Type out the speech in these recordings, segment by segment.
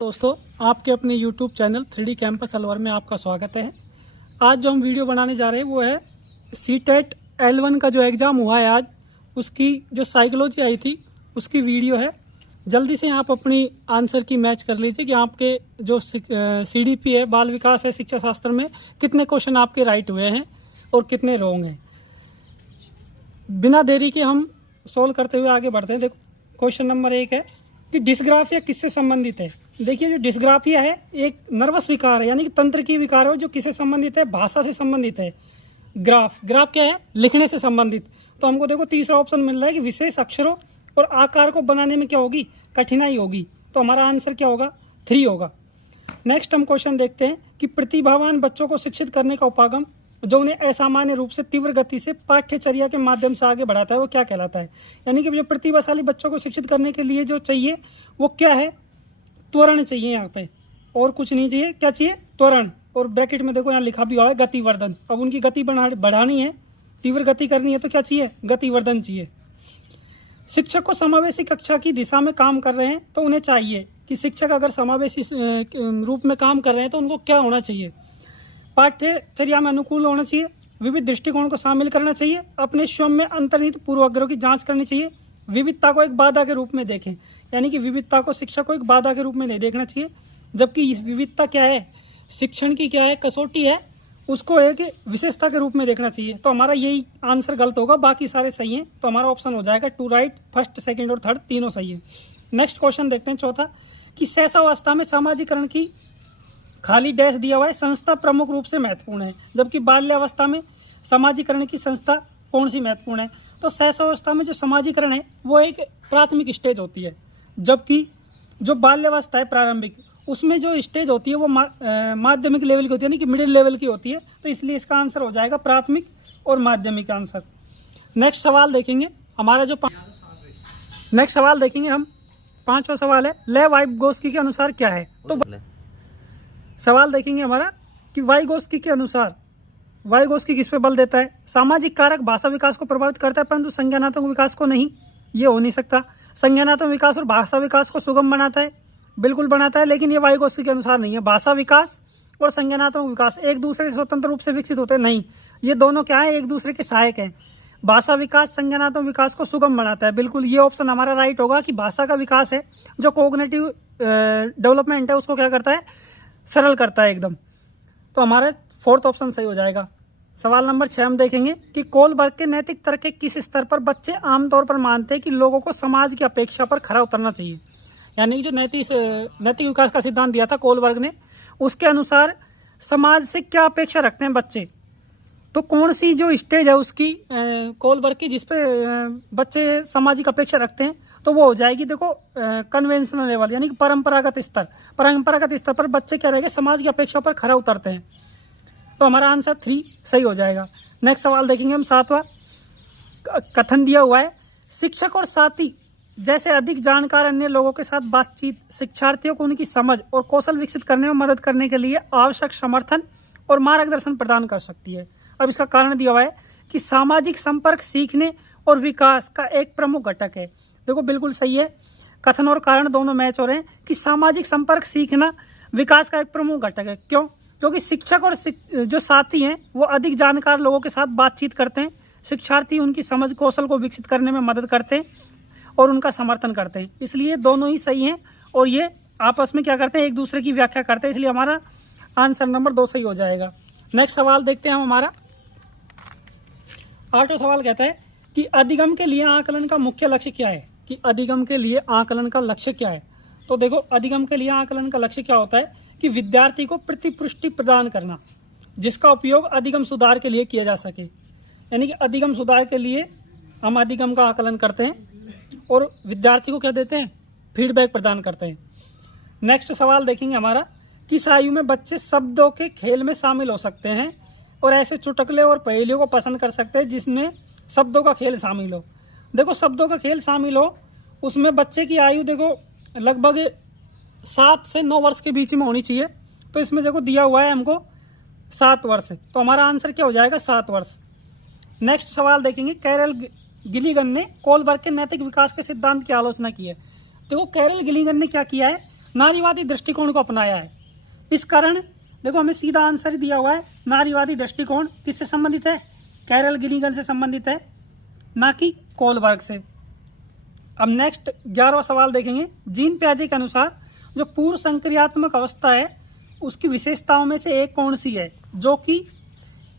दोस्तों, आपके अपने YouTube channel 3D campus Alwar में आपका स्वागत है। आज जो हम वीडियो बनाने जा रहे हैं वो है सीटेट L1 का जो एग्ज़ाम हुआ है आज, उसकी जो साइकोलॉजी आई थी उसकी वीडियो है। जल्दी से आप अपनी आंसर की मैच कर लीजिए कि आपके जो CDP है, बाल विकास है शिक्षा शास्त्र में, कितने क्वेश्चन आपके राइट हुए हैं और कितने रॉन्ग हैं। बिना देरी के हम सोल्व करते हुए आगे बढ़ते हैं। देखो, क्वेश्चन नंबर 1 है कि डिस्ग्राफिया किससे संबंधित है। देखिए, जो डिस्ग्राफिया है एक नर्वस विकार है, यानी कि तंत्र की विकार है जो किससे संबंधित है, भाषा से संबंधित है। ग्राफ क्या है, लिखने से संबंधित। तो हमको देखो तीसरा ऑप्शन मिल रहा है कि विशेष अक्षरों और आकार को बनाने में क्या होगी, कठिनाई होगी। तो हमारा आंसर क्या होगा, 3 होगा। नेक्स्ट हम क्वेश्चन देखते हैं कि प्रतिभावान बच्चों को शिक्षित करने का उपागम जो उन्हें असामान्य रूप से तीव्र गति से पाठ्यचर्या के माध्यम से आगे बढ़ाता है वो क्या कहलाता है। यानी कि जो प्रतिभाशाली बच्चों को शिक्षित करने के लिए जो चाहिए वो क्या है, त्वरण चाहिए यहाँ पे, और कुछ नहीं चाहिए। क्या चाहिए, त्वरण। और ब्रैकेट में देखो यहाँ लिखा भी हुआ है गतिवर्धन। अब उनकी गति बढ़ानी है, तीव्र गति करनी है, तो क्या चाहिए, गतिवर्धन चाहिए। शिक्षक को समावेशी कक्षा की दिशा में काम कर रहे हैं तो उन्हें चाहिए कि शिक्षक अगर समावेशी रूप में काम कर रहे हैं तो उनको क्या होना चाहिए, पाठ्यचर्या में अनुकूल होना चाहिए, विविध दृष्टिकोण को शामिल करना चाहिए, अपने स्वयं में अंतर्निहित पूर्वाग्रहों की जांच करनी चाहिए, विविधता को एक बाधा के रूप में देखें। यानी कि विविधता को शिक्षक को एक बाधा के रूप में नहीं देखना चाहिए, जबकि इस विविधता क्या है, शिक्षण की क्या है, कसौटी है, उसको एक विशेषता के रूप में देखना चाहिए। तो हमारा यही आंसर गलत होगा, बाकी सारे सही हैं। तो हमारा ऑप्शन हो जाएगा 2 राइट, फर्स्ट सेकंड और थर्ड तीनों सही है। नेक्स्ट क्वेश्चन देखते हैं चौथा कि शैशवावस्था में सामाजिकरण की खाली डैश दिया हुआ है, संस्था प्रमुख रूप से महत्वपूर्ण है, जबकि बाल्यावस्था में समाजीकरण की संस्था कौन सी महत्वपूर्ण है। तो शैशवावस्था में जो समाजीकरण है वो एक प्राथमिक स्टेज होती है, जबकि जो बाल्यावस्था है प्रारंभिक, उसमें जो स्टेज होती है वो माध्यमिक लेवल की होती है, यानी कि मिडिल लेवल की होती है। तो इसलिए इसका आंसर हो जाएगा प्राथमिक और माध्यमिक आंसर। नेक्स्ट सवाल देखेंगे हमारा जो नेक्स्ट सवाल देखेंगे हम, 5वां सवाल है ले वाइगोत्स्की के अनुसार क्या है। तो सवाल देखेंगे हमारा कि वाइगोत्स्की के अनुसार वाइगोत्स्की किस पे बल देता है। सामाजिक कारक भाषा विकास को प्रभावित करता है परंतु संज्ञानात्मक विकास को नहीं, ये हो नहीं सकता। संज्ञानात्मक विकास और भाषा विकास को सुगम बनाता है, बिल्कुल बनाता है, लेकिन ये वाइगोत्स्की के अनुसार नहीं है। भाषा विकास और संज्ञानात्मक विकास एक दूसरे से स्वतंत्र रूप से विकसित होते हैं, नहीं, ये दोनों क्या है, एक दूसरे के सहायक हैं। भाषा विकास संज्ञानात्मक विकास को सुगम बनाता है, बिल्कुल ये ऑप्शन हमारा राइट होगा कि भाषा का विकास है जो कोग्निटिव डेवलपमेंट है उसको क्या करता है, सरल करता है एकदम। तो हमारा 4th ऑप्शन सही हो जाएगा। सवाल नंबर 6 हम देखेंगे कि कोलबर्ग के नैतिक तर्क के किस स्तर पर बच्चे आमतौर पर मानते हैं कि लोगों को समाज की अपेक्षा पर खरा उतरना चाहिए। यानी कि जो नैतिक विकास का सिद्धांत दिया था कोलबर्ग ने, उसके अनुसार समाज से क्या अपेक्षा रखते हैं बच्चे। तो कौन सी जो स्टेज है उसकी कोलबर्ग की जिसपे बच्चे सामाजिक अपेक्षा रखते हैं, तो वो हो जाएगी देखो कन्वेंशनल लेवल, यानी कि परंपरागत स्तर। परंपरागत स्तर पर बच्चे क्या रहेंगे, समाज की अपेक्षा पर खरा उतरते हैं। तो हमारा आंसर 3 सही हो जाएगा। नेक्स्ट सवाल देखेंगे हम 7वां। कथन दिया हुआ है शिक्षक और साथी जैसे अधिक जानकार अन्य लोगों के साथ बातचीत शिक्षार्थियों को उनकी समझ और कौशल विकसित करने में मदद करने के लिए आवश्यक समर्थन और मार्गदर्शन प्रदान कर सकती है। अब इसका कारण दिया हुआ है कि सामाजिक संपर्क सीखने और विकास का एक प्रमुख घटक है। देखो बिल्कुल सही है, कथन और कारण दोनों मैच हो रहे हैं कि सामाजिक संपर्क सीखना विकास का एक प्रमुख घटक है। क्यों, क्योंकि शिक्षक और जो साथी हैं वो अधिक जानकार लोगों के साथ बातचीत करते हैं, शिक्षार्थी उनकी समझ कौशल को विकसित करने में मदद करते हैं और उनका समर्थन करते हैं। इसलिए दोनों ही सही हैं और ये आपस में क्या करते हैं, एक दूसरे की व्याख्या करते हैं, इसलिए हमारा आंसर नंबर 2 सही हो जाएगा। नेक्स्ट सवाल देखते हैं हम हमारा 8वां सवाल कहता है कि अधिगम के लिए आकलन का मुख्य लक्ष्य क्या है, कि अधिगम के लिए आकलन का लक्ष्य क्या है। तो देखो अधिगम के लिए आकलन का लक्ष्य क्या होता है कि विद्यार्थी को प्रतिपुष्टि प्रदान करना जिसका उपयोग अधिगम सुधार के लिए किया जा सके। यानी कि अधिगम सुधार के लिए हम अधिगम का आकलन करते हैं और विद्यार्थी को क्या देते हैं, फीडबैक प्रदान करते हैं। नेक्स्ट सवाल देखेंगे हमारा, किस आयु में बच्चे शब्दों के खेल में शामिल हो सकते हैं और ऐसे चुटकुले और पहेलियों को पसंद कर सकते हैं जिसमें शब्दों का खेल शामिल हो। देखो शब्दों का खेल शामिल हो उसमें बच्चे की आयु देखो लगभग 7 से 9 वर्ष के बीच में होनी चाहिए। तो इसमें देखो दिया हुआ है हमको 7 वर्ष, तो हमारा आंसर क्या हो जाएगा, 7 वर्ष। नेक्स्ट सवाल देखेंगे, कैरल गिलिगन ने कोलबर्ग के नैतिक विकास के सिद्धांत की आलोचना की है। देखो कैरल गिलिगन ने क्या किया है, नारीवादी दृष्टिकोण को अपनाया है। इस कारण देखो हमें सीधा आंसर दिया हुआ है, नारीवादी दृष्टिकोण किससे संबंधित है? कैरल गिनीगन से संबंधित है, ना कि कोलबर्ग से। अब नेक्स्ट 11वां सवाल देखेंगे। जीन पियाजे के अनुसार जो पूर्व संक्रियात्मक अवस्था है उसकी विशेषताओं में से एक कौन सी है जो कि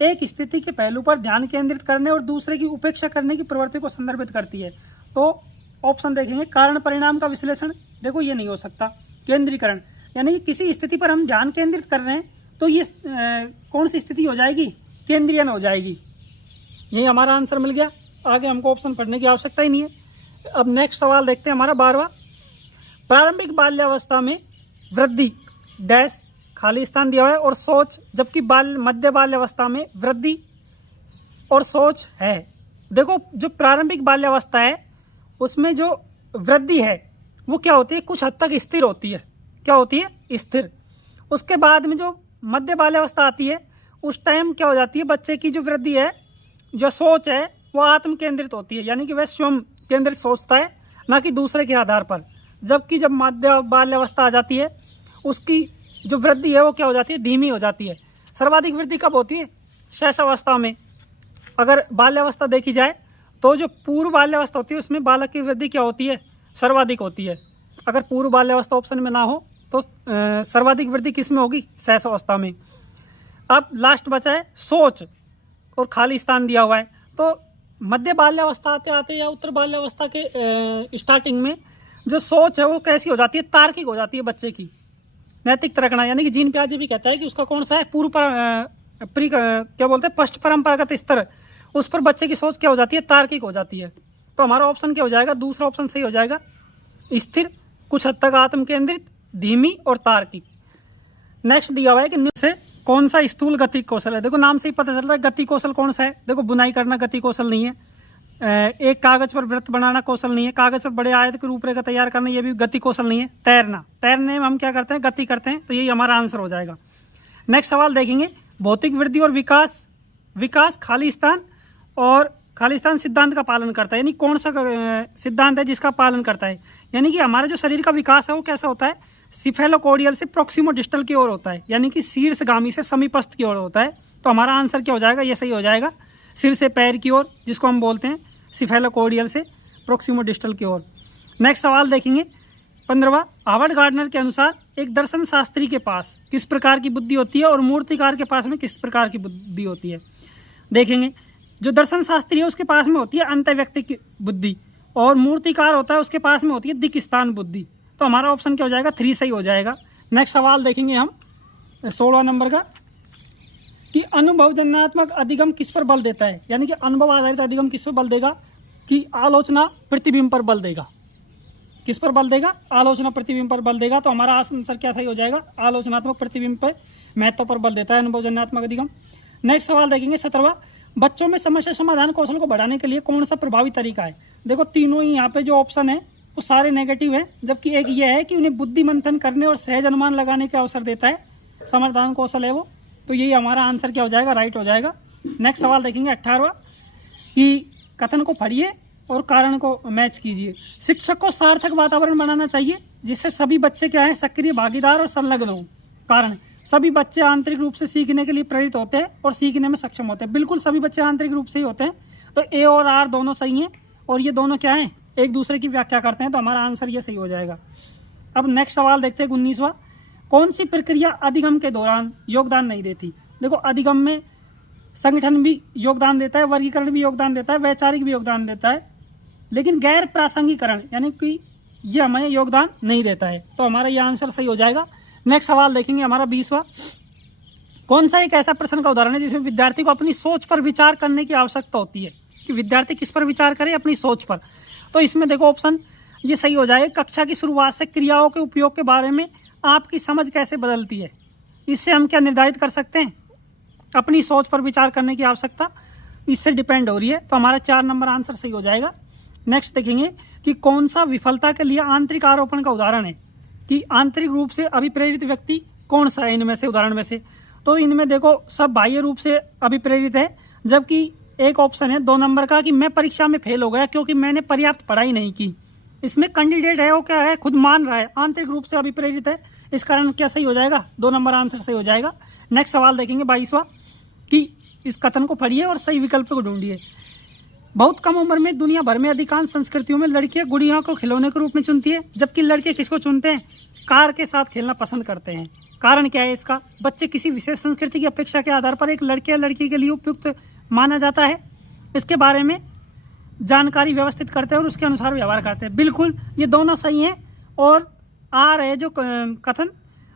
एक स्थिति के पहलू पर ध्यान केंद्रित करने और दूसरे की उपेक्षा करने की प्रवृत्ति को संदर्भित करती है? तो ऑप्शन देखेंगे, कारण परिणाम का विश्लेषण। देखो ये नहीं हो सकता। केंद्रीकरण यानी कि किसी स्थिति पर हम ध्यान केंद्रित कर रहे हैं तो ये कौन सी स्थिति हो जाएगी? केंद्रीयन हो जाएगी। यही हमारा आंसर मिल गया, आगे हमको ऑप्शन पढ़ने की आवश्यकता ही नहीं है। अब नेक्स्ट सवाल देखते हैं हमारा 12वां। प्रारंभिक बाल्यावस्था में वृद्धि डैश खाली स्थान दिया हुआ है और सोच, जबकि मध्य बाल्यावस्था में वृद्धि और सोच है। देखो जो प्रारंभिक बाल्यावस्था है उसमें जो वृद्धि है वो क्या होती है? कुछ हद तक स्थिर होती है। क्या होती है? स्थिर। उसके बाद में जो मध्य बाल्यावस्था आती है उस टाइम क्या हो जाती है? बच्चे की जो वृद्धि है, जो सोच है वो आत्म केंद्रित होती है, यानी कि वह स्वयं केंद्रित सोचता है, ना कि दूसरे के आधार पर। जबकि जब मध्य बाल्यावस्था आ जाती है उसकी जो वृद्धि है वो क्या हो जाती है? धीमी हो जाती है। सर्वाधिक वृद्धि कब होती है? शैशवावस्था में। अगर बाल्यावस्था देखी जाए तो जो पूर्व बाल्यावस्था होती है उसमें बालक की वृद्धि क्या होती है? सर्वाधिक होती है। अगर पूर्व बाल्यावस्था ऑप्शन में ना हो तो सर्वाधिक वृद्धि किस में होगी? शैशवावस्था में। अब लास्ट बचा है सोच और खाली स्थान दिया हुआ है। तो मध्य बाल्यावस्था आते आते या उत्तर बाल्यावस्था के स्टार्टिंग में जो सोच है वो कैसी हो जाती है? तार्किक हो जाती है बच्चे की। नैतिक तर्कना, यानी कि जीन पियाजे भी कहता है कि उसका कौन सा है? क्या बोलते हैं? पश्च परंपरागत स्तर, उस पर बच्चे की सोच क्या हो जाती है? तार्किक हो जाती है। तो हमारा ऑप्शन क्या हो जाएगा? दूसरा ऑप्शन सही हो जाएगा। स्थिर, कुछ हद तक आत्म केंद्रित, धीमी और तार्किक। नेक्स्ट दिया हुआ है कि निम्न से कौन सा स्थूल गति कौशल है? देखो नाम से ही पता चल रहा है गति कौशल कौन सा है। देखो बुनाई करना गति कौशल नहीं है, एक कागज पर वृत्त बनाना कौशल नहीं है, कागज पर बड़े आयत की रूपरेखा तैयार करना ये भी गति कौशल नहीं है। तैरने में हम क्या करते हैं? गति करते हैं, तो यही हमारा आंसर हो जाएगा। नेक्स्ट सवाल देखेंगे। भौतिक वृद्धि और विकास खाली स्थान और खाली स्थान सिद्धांत का पालन करता है, यानी कौन सा सिद्धांत है जिसका पालन करता है? यानी कि हमारा जो शरीर का विकास है वो कैसा होता है? सिफेलोकोडियल से प्रोक्सिमोडिस्टल की ओर होता है, यानी कि शीर्षगामी से समीपस्थ की ओर होता है। तो हमारा आंसर क्या हो जाएगा? ये सही हो जाएगा। सिर से पैर की ओर, जिसको हम बोलते हैं सिफेलोकोडियल से प्रोक्सिमोडिस्टल की ओर। नेक्स्ट सवाल देखेंगे 15वां। हावर्ड गार्डनर के अनुसार एक दर्शन शास्त्री के पास किस प्रकार की बुद्धि होती है और मूर्तिकार के पास में किस प्रकार की बुद्धि होती है? देखेंगे जो दर्शन शास्त्री है उसके पास में होती है अंतर्व्यक्ति की बुद्धि और मूर्तिकार होता है उसके पास में होती है दिक् स्थान बुद्धि। तो हमारा ऑप्शन क्या हो जाएगा? 3 सही हो जाएगा। नेक्स्ट सवाल देखेंगे हम 16 नंबर का कि अनुभवजन्यात्मक अधिगम किस पर बल देता है? यानी कि अनुभव आधारित अधिगम किस पर बल देगा? कि आलोचना प्रतिबिंब पर बल देगा। किस पर बल देगा? आलोचना प्रतिबिंब पर बल देगा। तो हमारा आंसर क्या सही हो जाएगा? आलोचनात्मक प्रतिबिंब पर महत्व पर बल देता है अनुभवजन्यात्मक अधिगम। नेक्स्ट सवाल देखेंगे 17वां। बच्चों में समस्या समाधान कौशल को बढ़ाने के लिए कौन सा प्रभावी तरीका है? देखो तीनों ही यहाँ पे जो ऑप्शन है वो सारे नेगेटिव है, जबकि एक ये है कि उन्हें बुद्धि मंथन करने और सहज अनुमान लगाने का अवसर देता है, समाधान कौशल है वो। तो यही हमारा आंसर क्या हो जाएगा? राइट हो जाएगा। नेक्स्ट सवाल देखेंगे 18वां कि कथन को पढ़िए और कारण को मैच कीजिए। शिक्षक को सार्थक वातावरण बनाना चाहिए जिससे सभी बच्चे क्या है? सक्रिय भागीदार और संलग्न हो। कारण सभी बच्चे आंतरिक रूप से सीखने के लिए प्रेरित होते हैं और सीखने में सक्षम होते हैं। बिल्कुल सभी बच्चे आंतरिक रूप से ही होते हैं। तो ए और आर दोनों सही हैं और ये दोनों क्या हैं? एक दूसरे की व्याख्या करते हैं। तो हमारा आंसर ये सही हो जाएगा। अब नेक्स्ट सवाल देखते हैं 19वां। कौन सी प्रक्रिया अधिगम के दौरान योगदान नहीं देती? देखो अधिगम में संगठन भी योगदान देता है, वर्गीकरण भी योगदान देता है, वैचारिक भी योगदान देता है, लेकिन गैर प्रासंगिकरण यानी कि ये हमें योगदान नहीं देता है। तो हमारा ये आंसर सही हो जाएगा। नेक्स्ट सवाल देखेंगे हमारा 20वां। कौन सा एक ऐसा प्रश्न का उदाहरण है जिसमें विद्यार्थी को अपनी सोच पर विचार करने की आवश्यकता होती है? कि विद्यार्थी किस पर विचार करे? अपनी सोच पर। तो इसमें देखो ऑप्शन ये सही हो जाएगा। कक्षा की शुरुआत से क्रियाओं के उपयोग के बारे में आपकी समझ कैसे बदलती है? इससे हम क्या निर्धारित कर सकते हैं? अपनी सोच पर विचार करने की आवश्यकता इससे डिपेंड हो रही है। तो हमारा 4 नंबर आंसर सही हो जाएगा। नेक्स्ट देखेंगे कि कौन सा विफलता के लिए आंतरिक आरोपण का उदाहरण है? कि आंतरिक रूप से अभिप्रेरित व्यक्ति कौन सा है इनमें से, उदाहरण में से? तो इनमें देखो सब बाह्य रूप से अभिप्रेरित है, जबकि एक ऑप्शन है 2 नंबर का कि मैं परीक्षा में फेल हो गया क्योंकि मैंने पर्याप्त पढ़ाई नहीं की। इसमें कैंडिडेट है वो क्या है, खुद मान रहा है, आंतरिक रूप से अभिप्रेरित है, इस कारण क्या सही हो जाएगा, 2 नंबर आंसर सही हो जाएगा। नेक्स्ट सवाल देखेंगे 22वां कि इस कथन को पढ़िए और सही विकल्प को ढूंढिए। बहुत कम उम्र में दुनिया भर में अधिकांश संस्कृतियों में लड़कियां गुड़िया को खिलौने के रूप में चुनती है, जबकि लड़के किसको चुनते हैं, कार के साथ खेलना पसंद करते हैं। कारण क्या है इसका, बच्चे किसी विशेष संस्कृति की अपेक्षा के आधार पर एक लड़के या लड़की के लिए उपयुक्त माना जाता है, इसके बारे में जानकारी व्यवस्थित करते हैं और उसके अनुसार व्यवहार करते हैं। बिल्कुल ये दोनों सही हैं, और आर है जो कथन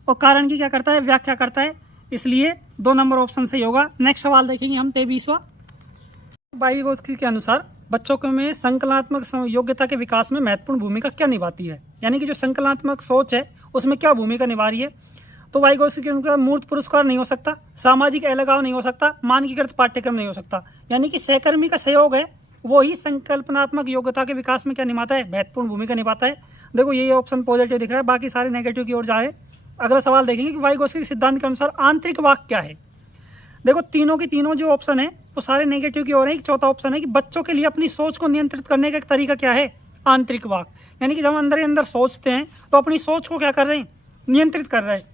और कारण की क्या करता है, व्याख्या करता है, इसलिए 2 नंबर ऑप्शन सही होगा। नेक्स्ट सवाल देखेंगे हम 23वां। वाइगोत्स्की के अनुसार बच्चों के में संकलनात्मक योग्यता के विकास में महत्वपूर्ण भूमिका क्या निभाती है, यानी कि जो संकलनात्मक सोच है उसमें क्या भूमिका निभा रही है। तो वाइगोत्स्की के अनुसार मूर्त पुरस्कार नहीं हो सकता, सामाजिक अलगाव नहीं हो सकता, मानकीकृत पाठ्यक्रम नहीं हो सकता, यानी कि सहकर्मी का सहयोग है वो ही संकल्पनात्मक योग्यता के विकास में क्या निभाता है, महत्वपूर्ण भूमिका निभाता है। देखो ये ऑप्शन पॉजिटिव दिख रहा है, बाकी सारे नेगेटिव की ओर जा रहे हैं। अगला सवाल देखेंगे कि वाइगोत्स्की के सिद्धांत के अनुसार आंतरिक वाक क्या है। देखो तीनों की तीनों जो ऑप्शन है वो सारे नेगेटिव की ओर है। एक चौथा ऑप्शन है कि बच्चों के लिए अपनी सोच को नियंत्रित करने का एक तरीका क्या है, आंतरिक वाक, यानी कि जब अंदर ही अंदर सोचते हैं तो अपनी सोच को क्या कर रहे हैं, नियंत्रित कर रहे हैं।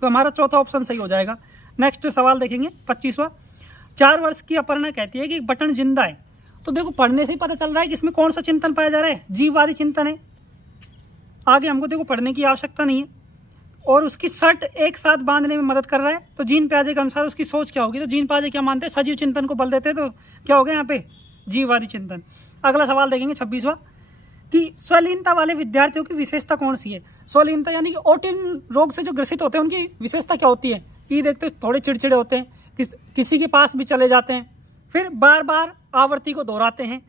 तो हमारा चौथा ऑप्शन सही हो जाएगा। नेक्स्ट सवाल देखेंगे 25वां। 4 वर्ष की अपर्णा कहती है कि बटन जिंदा है। तो देखो पढ़ने से ही पता चल रहा है कि इसमें कौन सा चिंतन पाया जा रहा है, जीववादी चिंतन है। आगे हमको देखो पढ़ने की आवश्यकता नहीं है, और उसकी शर्ट एक साथ बांधने में मदद कर रहा है। तो जीन पियाजे के अनुसार उसकी सोच क्या होगी, तो जीन पियाजे क्या मानते हैं, सजीव चिंतन को बल देते हैं, तो क्या हो गया यहाँ पे, जीववादी चिंतन। अगला सवाल देखेंगे 26वां कि स्वलीनता वाले विद्यार्थियों की विशेषता कौन सी है। स्वलीनता यानी कि ऑटिज्म रोग से जो ग्रसित होते हैं उनकी विशेषता क्या होती है, ये देखते थोड़े चिड़चिड़े होते हैं, किसी के पास भी चले जाते हैं, फिर बार बार आवर्ती को दोहराते हैं।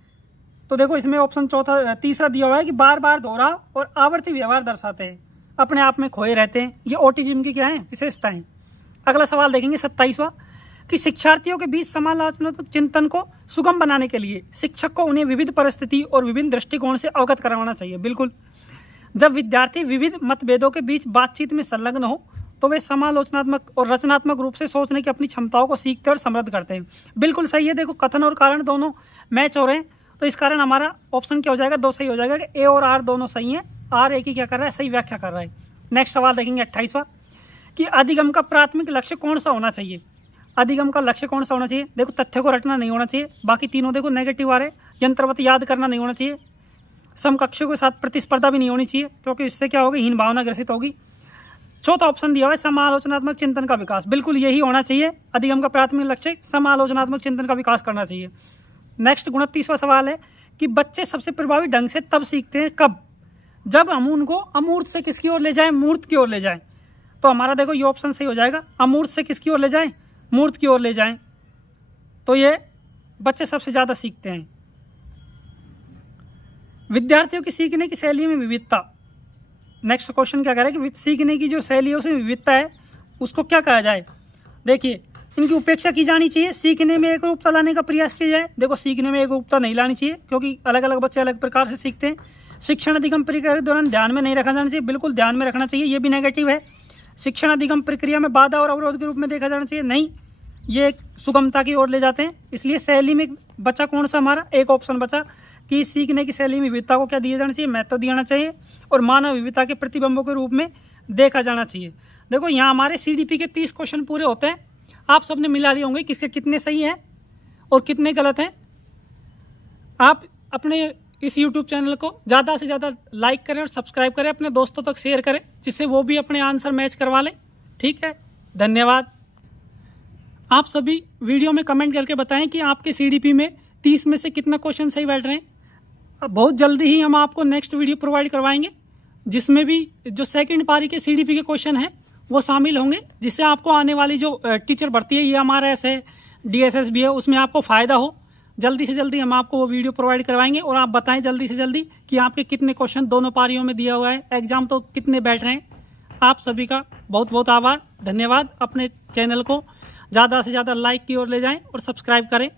तो देखो इसमें ऑप्शन तीसरा दिया हुआ है कि बार बार दोहराव और आवर्ती व्यवहार दर्शाते हैं, अपने आप में खोए रहते हैं, ये ऑटिज्म की क्या है, विशेषताएं। अगला सवाल देखेंगे 27वां कि शिक्षार्थियों के बीच समालोचनात्मक चिंतन को सुगम बनाने के लिए शिक्षक को उन्हें विविध परिस्थिति और विभिन्न दृष्टिकोण से अवगत करवाना चाहिए। बिल्कुल, जब विद्यार्थी विविध मतभेदों के बीच बातचीत में संलग्न हो तो वे समालोचनात्मक और रचनात्मक रूप से सोचने की अपनी क्षमताओं को सीखते और समृद्ध करते हैं। बिल्कुल सही है। देखो कथन और कारण दोनों मैच हो रहे हैं, तो इस कारण हमारा ऑप्शन क्या हो जाएगा, 2 सही हो जाएगा कि ए और आर दोनों सही हैं। आर ए की क्या कर रहा है, सही व्याख्या कर रहा है। नेक्स्ट सवाल देखेंगे 28वां कि अधिगम का प्राथमिक लक्ष्य कौन सा होना चाहिए। अधिगम का लक्ष्य कौन सा होना चाहिए, देखो तथ्य को रटना नहीं होना चाहिए, बाकी तीनों देखो नेगेटिव आ रहे हैं। यंत्रवत याद करना नहीं होना चाहिए, समकक्षों के साथ प्रतिस्पर्धा भी नहीं होनी चाहिए, क्योंकि इससे क्या होगी, हीन भावना ग्रसित होगी। चौथा ऑप्शन दिया हुआ है समालोचनात्मक चिंतन का विकास, बिल्कुल यही होना चाहिए। अधिगम का प्राथमिक लक्ष्य समालोचनात्मक चिंतन का विकास करना चाहिए। नेक्स्ट 29वां सवाल है कि बच्चे सबसे प्रभावी ढंग से तब सीखते हैं कब, जब हम उनको अमूर्त से किसकी ओर ले जाएं, मूर्त की ओर ले जाएं। तो हमारा देखो ये ऑप्शन सही हो जाएगा, अमूर्त से किसकी ओर ले जाएं, मूर्त की ओर ले जाएं, तो ये बच्चे सबसे ज्यादा सीखते हैं। विद्यार्थियों की सीखने की शैली में विविधता, नेक्स्ट क्वेश्चन क्या कह रहा है कि सीखने की जो शैली है उसमें विविधता है, उसको क्या कहा जाए। देखिए इनकी उपेक्षा की जानी चाहिए, सीखने में एक रूपता लाने का प्रयास किया जाए। देखो सीखने में एक रूपता नहीं लानी चाहिए, क्योंकि अलग अलग बच्चे अलग प्रकार से सीखते हैं। शिक्षण अधिगम प्रक्रिया के दौरान ध्यान में नहीं रखा जाना चाहिए, बिल्कुल ध्यान में रखना चाहिए, ये भी नेगेटिव है। शिक्षण अधिगम प्रक्रिया में बाधा और अवरोध के रूप में देखा जाना चाहिए, नहीं, ये एक सुगमता की ओर ले जाते हैं। इसलिए शैली में बचा कौन सा, हमारा एक ऑप्शन बचा कि सीखने की शैली में विविधता को क्या दिया जाना चाहिए, महत्व दिया चाहिए, और मानव विविधता के प्रतिबिंबों के रूप में देखा जाना चाहिए। देखो यहाँ हमारे CDP के 30 क्वेश्चन पूरे होते हैं, आप सबने मिला लिए होंगे किसके कितने सही हैं और कितने गलत हैं। आप अपने इस YouTube चैनल को ज़्यादा से ज़्यादा लाइक करें और सब्सक्राइब करें, अपने दोस्तों तक शेयर करें, जिससे वो भी अपने आंसर मैच करवा लें। ठीक है, धन्यवाद। आप सभी वीडियो में कमेंट करके बताएं कि आपके CDP में 30 में से कितना क्वेश्चन सही बैठ रहे हैं। अब बहुत जल्दी ही हम आपको नेक्स्ट वीडियो प्रोवाइड करवाएंगे, जिसमें भी जो सेकंड पारी के CDP के क्वेश्चन हैं वो शामिल होंगे, जिससे आपको आने वाली जो टीचर भर्ती है, ये MRS है, DSS भी है, उसमें आपको फ़ायदा हो। जल्दी से जल्दी हम आपको वो वीडियो प्रोवाइड करवाएंगे, और आप बताएं जल्दी से जल्दी कि आपके कितने क्वेश्चन दोनों पारियों में दिया हुआ है, एग्जाम तो कितने बैठ रहे हैं। आप सभी का बहुत बहुत आभार, धन्यवाद। अपने चैनल को ज़्यादा से ज़्यादा लाइक की ओर ले जाएं और सब्सक्राइब करें।